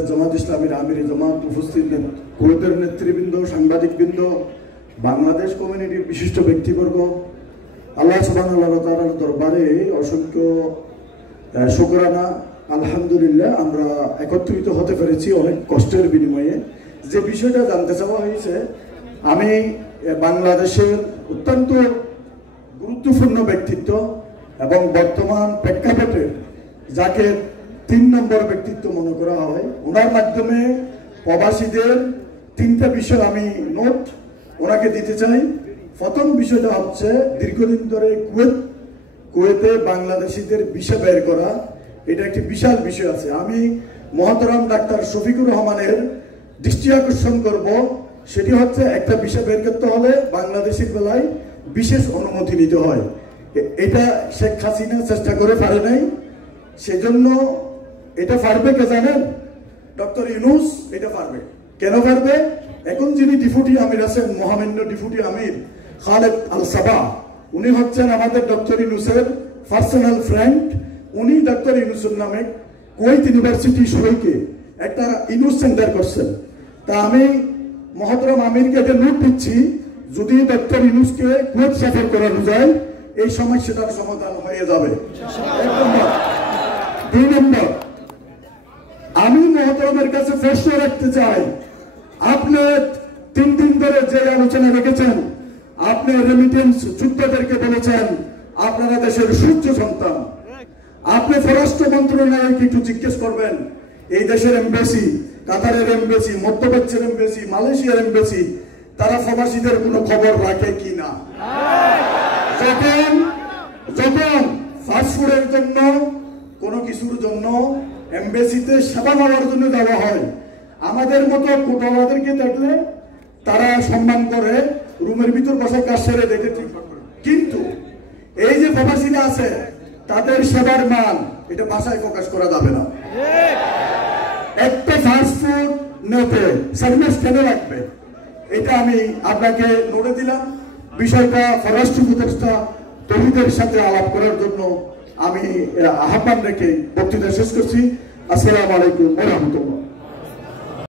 জামাত ইসলামীর আমির জামাত উপস্থিত কুয়েতের নেতৃবৃন্দ, সাংবাদিকবৃন্দ, বাংলাদেশ কমিউনিটির বিশিষ্ট ব্যক্তিবর্গ, আল্লাহ সুবহানাহু ওয়া তাআলার দরবারে অসংখ্য শুকরানা। আলহামদুলিল্লাহ আমরা একত্রিত হতে পেরেছি অনেক কষ্টের বিনিময়ে। যে বিষয়টা জানতে চাওয়া হয়েছে, আমি বাংলাদেশের অত্যন্ত গুরুত্বপূর্ণ ব্যক্তিত্ব এবং বর্তমান প্রেক্ষাপটে যাকে 3 নম্বর ব্যক্তিত্ব মনে করা হয়, ওনার মাধ্যমে প্রবাসীদের 3টা বিষয় আমি নোট ওনাকে দিতে চাই। প্রথম বিষয়টা হচ্ছে দীর্ঘদিন ধরে কুয়েতে বাংলাদেশিদের ভিসা বের করা, এটা একটি বিশাল বিষয় আছে। আমি মহতরম ডাক্তার শফিকুর রহমানের দৃষ্টি আকর্ষণ করব, সেটি হচ্ছে একটা ভিসা বের করতে হলে বাংলাদেশের বেলায় বিশেষ অনুমতি নিতে হয়। এটা শেখ হাসিনা চেষ্টা করে পারে নাই, সেজন্য এটা পারবে কে জানেন? ডক্টর ইউনূস এটা পারবে। কেন পারবে? এখন যিনি ডেপুটি আমির আছেন, মহামান্য ডেপুটি আমির খালেদ আল সাবা, উনি হচ্ছেন আমাদের ডক্টর ইউনূসের পার্সোনাল ফ্রেন্ড। উনি ডক্টর ইউনূসের নামে কুয়েত ইউনিভার্সিটি সবাইকে একটা ইউনূস সেন্টার করছেন। তা আমি মহতরম আমিরকে এটা নোট দিচ্ছি, যদি ডক্টর ইউনূসকে কুয়েত সফর করানো যায় এই সমস্যাটার সমাধান হয়ে যাবে। 2 নম্বর, আমি মহতরমের কাছে প্রশ্ন রাখতে চাই, আপনি 3 দিন ধরে যে আলোচনা রেখেছেন, আপনি রেমিটেন্স যোদ্ধাদেরকে বলেছেন আপনারা দেশের সূর্য সন্তান। আপনি স্বরাষ্ট্র মন্ত্রণালয়কে একটু জিজ্ঞেস করবেন, এই দেশের এমবেসি, কাতারের এমবেসি, মধ্যপ্রাচ্যের এমবেসি, মালয়েশিয়ার এমবেসি, তারা প্রবাসীদের কোনো খবর রাখে কিনা। যখন ফাস্টফুডের জন্য কোনো কিছুর জন্য এমবেসিতে সেবা নেওয়ার জন্য যাওয়া হয়, আমাদের মতো কোটাওয়ালাদেরকে দেখলে তারা সম্মান করে, রুমের ভিতর বসে কাজ সেরে দেখে ঠিক। কিন্তু এই যে প্রবাসীরা আছে তাদের সেবার মান এটা ভাষায় প্রকাশ করা যাবে না। একটা ফাস্টফুড নেতে সার্ভিস কেন রাখবে, এটা আমি আপনাকে নোটে দিলাম। বিষয়টা স্বরাষ্ট্র উপদেষ্টা তহিদের সাথে আলাপ করার জন্য আমি আহ্বান রেখে বক্তৃতা শেষ করছি। আসসালামু আলাইকুম ওয়া রাহমাতুল্লাহ।